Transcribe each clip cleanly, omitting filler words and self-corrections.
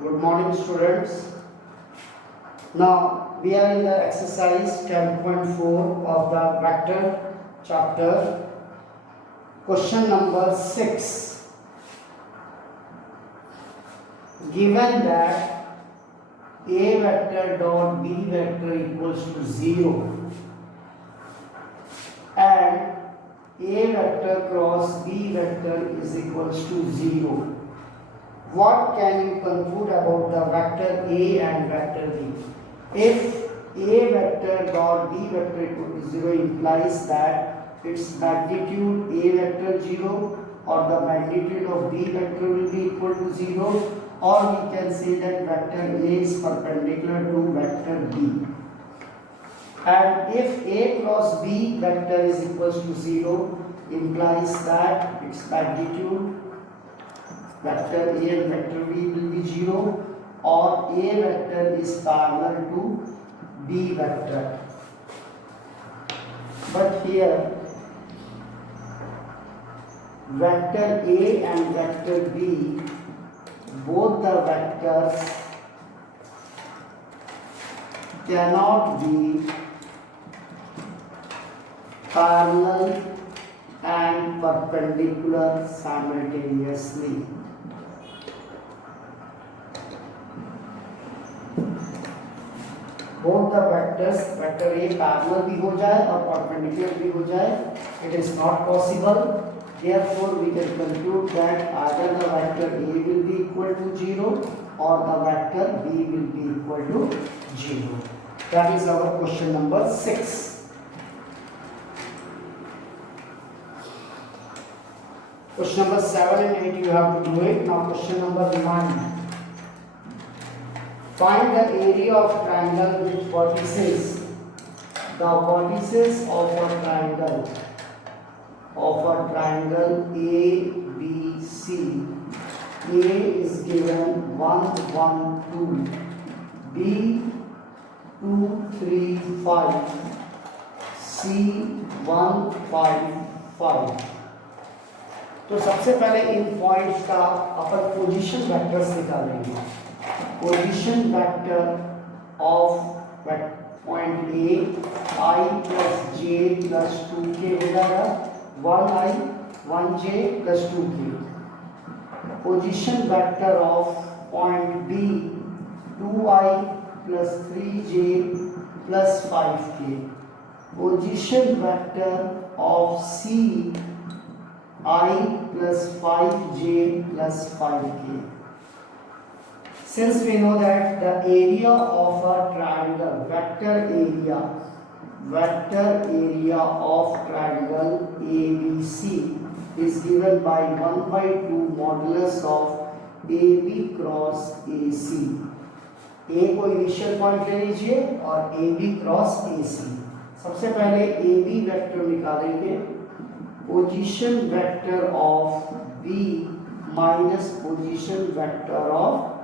Good morning, students. Now we are in the exercise 10.4 of the vector chapter. Question number 6. Given that A vector dot B vector equals to 0 and A vector cross B vector is equals to 0. What can you conclude about the vector A and vector B? If A vector dot B vector equal to 0 implies that its magnitude A vector 0 or the magnitude of B vector will be equal to 0, or we can say that vector A is perpendicular to vector B. And if A cross B vector is equals to 0 implies that its magnitude vector A and vector B will be 0, or A vector is parallel to B vector. But here vector A and vector B, both the vectors cannot be parallel and perpendicular simultaneously. Both the vectors, vector A parallel भी हो जाए और perpendicular भी हो जाए, it is not possible. Therefore, we can conclude that either the vector A will be equal to 0 or the vector B will be equal to 0. That is our question number 6. Question number 7 and 8 you have to do it. Now question number 9. Find the area of triangle with vertices. The vertices of a triangle ABC. A is given 1, 1, 2. B 2, 3, 5. C 1, 5, 5. तो सबसे पहले इन points का अपन position vectors निकालेंगे. Position vector of point A I plus j plus 2k हो जाएगा. 1i 1j plus 2k. Position vector of point B 2i plus 3j plus 5k. Position vector of C I plus 5j plus 5k. Since we know that the area of a triangle, vector area of triangle ABC is given by 1 by 2 modulus of AB cross AC. A को initial point ले लीजिए और AB cross AC. सबसे पहले AB vector निकालेंगे. Position vector of B minus position vector of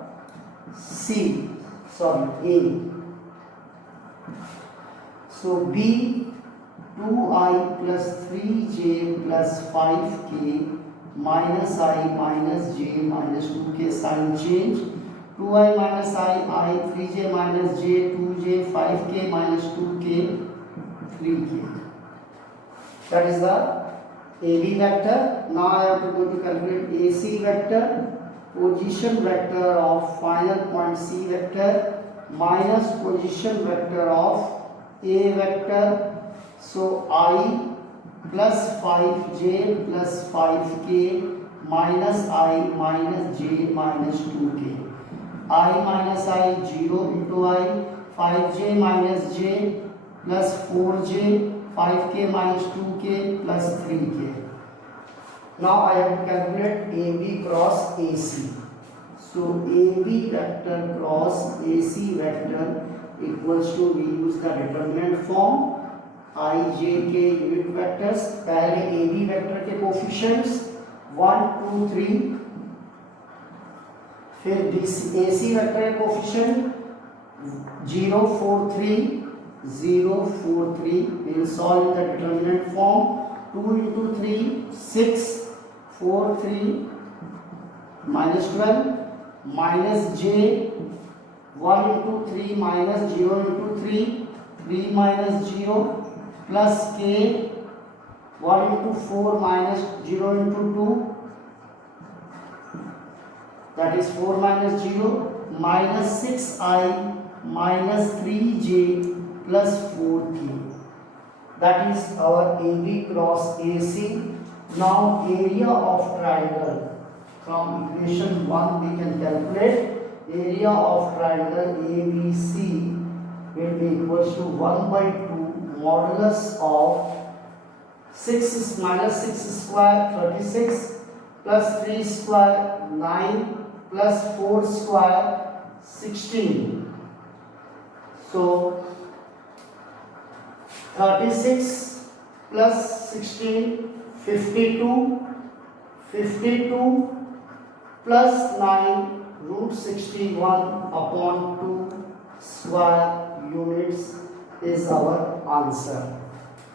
A. So B 2i plus 3j plus 5k minus I minus j minus 2k sign change. 2i minus I 3j minus j 2j 5k minus 2k 3k. That is the AB vector. Now I have to go to calculate AC vector. Position vector of final point C vector minus position vector of A vector. So I plus 5j plus 5k minus I minus j minus 2k. I minus I 0 into I. 5j minus j plus 4j 5k minus 2k plus 3k. Now I have to calculate AB cross AC. So AB vector cross AC vector equals to, we use the determinant form I, J, K unit vectors. पहले AB vector के coefficients 1, 2, 3. फिर AC vector के coefficient 0, 4, 3. 0, 4, 3. We will solve in the determinant form. 2 into 3, 6. 4, 3 minus 12 minus j 1 into 3 minus 0 into 3 minus 0 plus k 1 into 4 minus 0 into 2, that is 4 minus 0 minus 6i minus 3j plus 4k. That is our AB cross AC. Now area of triangle, from equation 1 we can calculate area of triangle ABC will be equals to 1 by 2 modulus of 6 minus 6 square 36 plus 3 square 9 plus 4 square 16. So 36 plus 16 52 52 plus 9 root 61 upon 2 square units is our answer.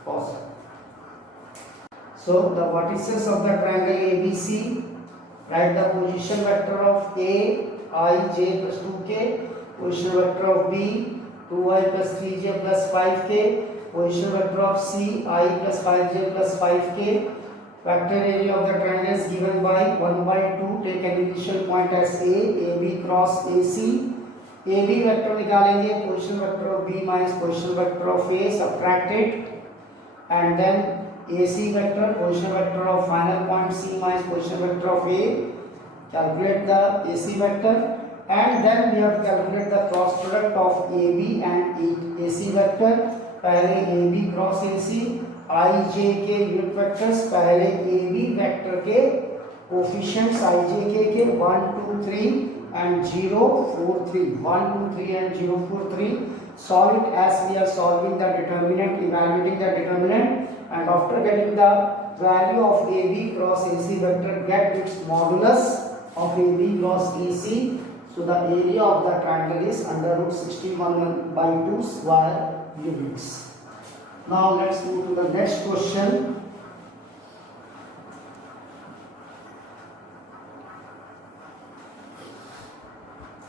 Pause. So the vertices of the triangle ABC, write the position vector of A I j plus 2k, position vector of B 2i plus 3j plus 5k, position vector of C I plus 5j plus 5k. Vector area of the triangle is given by 1 by 2. Take an initial point as A, AB cross AC. AB vector निकालेंगे, position vector of B minus position vector of A, subtract it, and then AC vector, position vector of final point C minus position vector of A. Calculate the AC vector, and then we have to calculate the cross product of AB and AC vector. पहले AB cross AC, I j के unit vectors, पहले AB vector के coefficients I j के 1 2 3 and 0 4 3, 1 2 3 and 0 4 3. Solve it as we are solving the determinant, evaluating the determinant, and after getting the value of AB cross AC vector, get its modulus of AB cross AC. So the area of the triangle is under root 61 by 2 square units. Now let's move to the next question.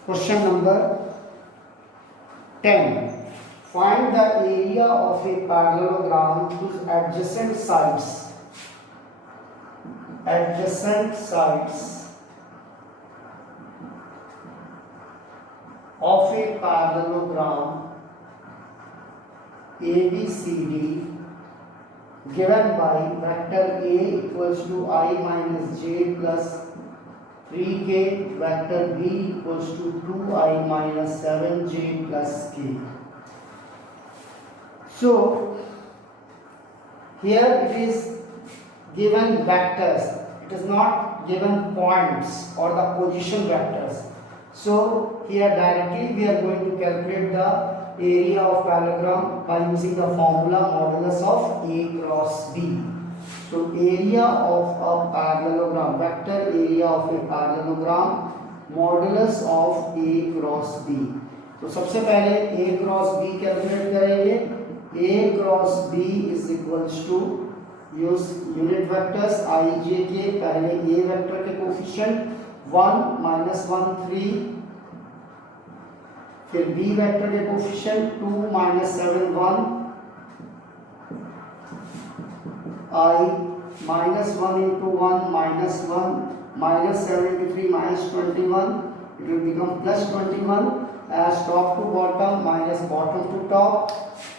Question number 10. Find the area of a parallelogram whose adjacent sides of a parallelogram ABCD given by vector A equals to I minus j plus 3k, vector B equals to 2I minus 7j plus k. So here it is given vectors, it is not given points or the position vectors. So here directly we are going to calculate the area of parallelogram by using the formula modulus of A cross B. So area of a parallelogram, vector area of a parallelogram, modulus of A cross B. तो सबसे पहले A cross B calculate करेंगे. A cross B is equals to use unit vectors I j के पहले A vector के coefficient 1 minus 1 3, फिर B vector के coefficient 2 minus 7 1, I minus 1 into 1 minus 1 minus 73 minus 21, it will become plus 21 as top to bottom minus bottom to top.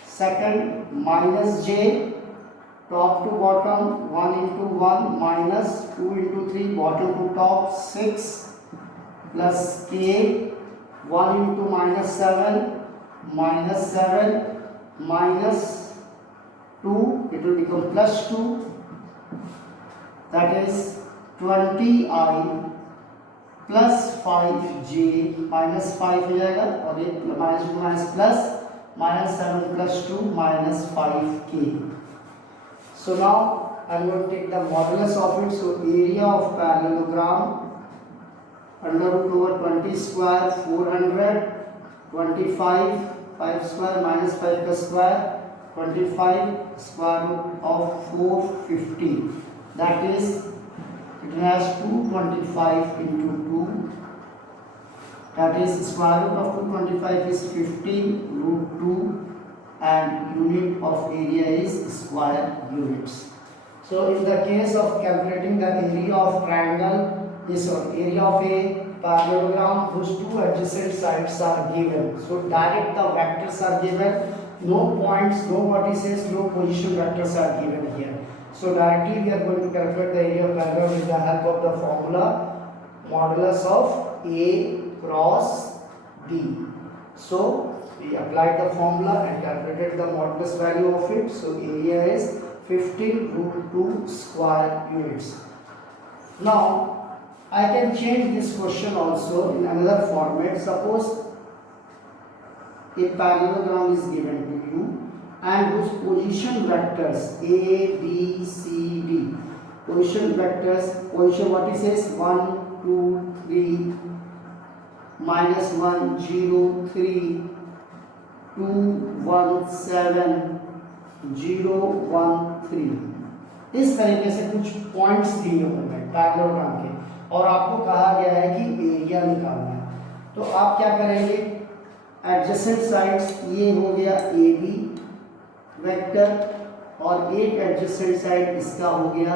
Second minus j, top to bottom 1 into 1 minus 2 into 3 bottom to top 6 plus k 1 into minus 7 minus 2, it will become plus 2, that is 20i plus 5j minus 5 हो जाएगा और ये minus 2 minus plus minus 7 plus 2 minus 5k. So now I am going to take the modulus of it. So area of parallelogram under root over 20 square 400, 25 5 square minus 5 plus square 25 square root of 450, that is it has 225 into 2 that is square root of 225 is 15 root 2 and unit of area is square units. So in the case of calculating the area of triangle, this area of a parallelogram whose two adjacent sides are given. So direct the vectors are given, no points, no vertices, no position vectors are given here. So directly we are going to calculate the area of parallelogram with the help of the formula modulus of A cross B. So we applied the formula and calculated the modulus value of it. So area is 15 root 2 square units. Now I can change this question also in another format. Suppose a parallelogram is given to you and whose position vectors A, B, C, D. Position vectors, position what it says 1, 2, 3, minus 1, 0, 3, 2, 1, 7, 0, 1, 3. इस तरीके से कुछ points दिए हुए हैं parallelogram के और आपको कहा गया है कि एरिया निकालना है। तो आप क्या करेंगे, एडजेसेंट साइड्स ये हो गया ए बी वेक्टर और एक एडजेसेंट साइड इसका हो गया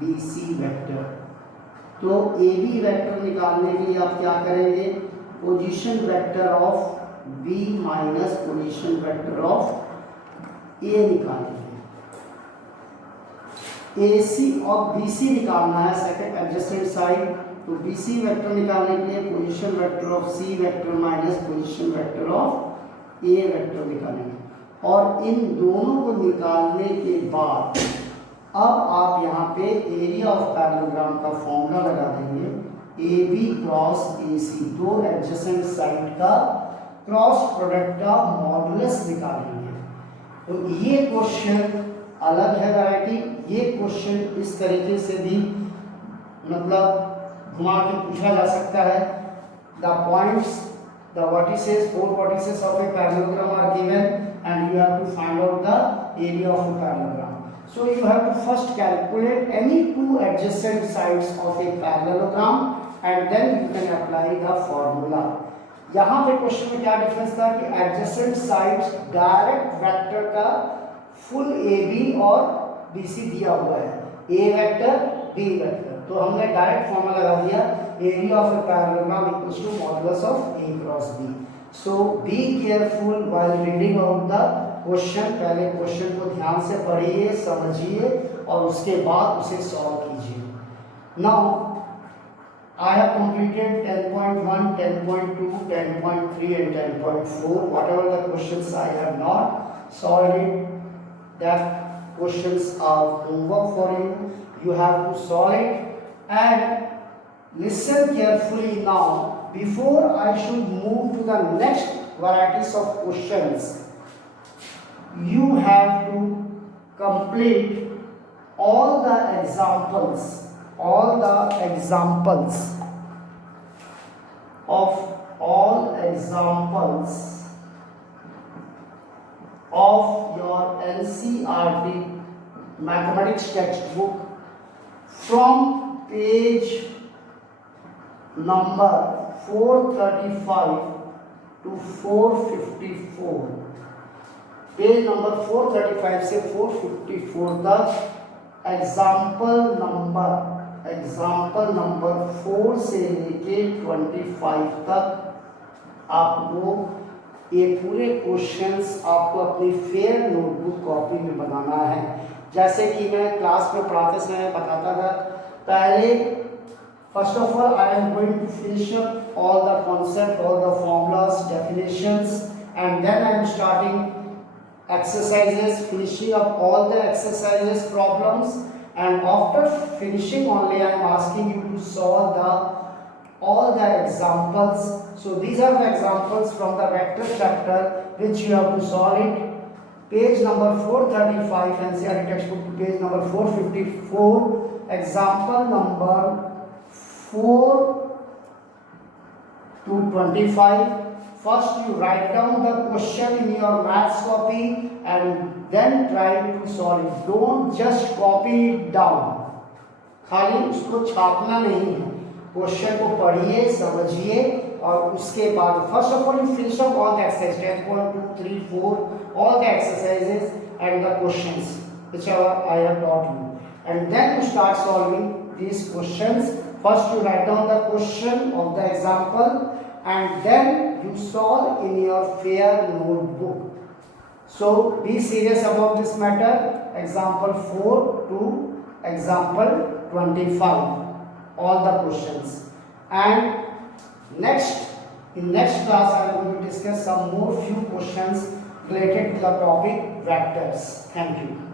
बी सी वेक्टर। तो ए बी वेक्टर निकालने के लिए आप क्या करेंगे, position vector of B minus position vector of A निकालेंगे। ए सी और बी सी निकालना है सेकंड एडजेसेंट साइड। तो बी सी वेक्टर निकालने के लिए position vector of C vector minus position vector of A vector निकालेंगे। और इन दोनों को निकालने के बाद अब आप यहाँ पे एरिया ऑफ पैरेललोग्राम का फॉर्मूला लगा देंगे, ए बी क्रॉस ए सी, दो एडजेसेंट साइड का क्रॉस प्रोडक्ट का मॉडुलस निकालेंगे। तो ये क्वेश्चन अलग है वैरायटी, ये क्वेश्चन इस तरीके से भी मतलब घुमा के पूछा जा सकता है। The points, the vertices, four vertices of a parallelogram are given and you have to find out the area of a parallelogram. So you have to first calculate any two adjacent sides of a parallelogram and then you can apply the formula. यहाँ पे question में क्या difference था कि adjacent sides direct vector का full A B और B सी दिया हुआ है, ए वेक्टर बी वेक्टर। तो हमने डायरेक्ट फॉर्मूला लगा दिया, area of a parallelogram equals to modulus of a cross b. So be careful while reading out the question. पहले क्वेश्चन को ध्यान से पढ़िए, समझिए और उसके बाद उसे सॉल्व कीजिए। Now I have completed 10.1, 10.2, 10.3 and 10.4. Whatever the questions I have not solved it, that questions are homework for you. You have to solve it and listen carefully now. Before I should move to the next varieties of questions, you have to complete all the examples of your NCERT mathematics textbook from page number 435 to 454। Page number 435 से 454 तक example number 4 से लेके 25 तक आपको ये पूरे questions आपको अपनी फेयर नोटबुक कॉपी में बनाना है। जैसे कि मैं क्लास में पढ़ाते समय बताता था, पहले first of all I am going to finish up all the concept, all the formulas, definitions, and then I am starting exercises, finishing up all the exercises, problems, and after finishing only I am asking you to solve all the examples. So these are the examples from the vector chapter which you have to solve it. Page number 435 NCERT textbook to page number 454, example number 4 to 25. First you write down the question in your maths copy and then try to solve it. Don't just copy it down, खाली उसको छापना नहीं है, question को पढ़िए, समझिए और उसके बाद first of all you finish up all the exercise 10.2 3 4 all the exercises and the questions which I have taught you, and then you start solving these questions. First you write down the question of the example and then you solve in your fair notebook. So be serious about this matter. Example 4 to example 25 all the questions, and in next class I am going to discuss some more few questions related to the topic vectors. Thank you.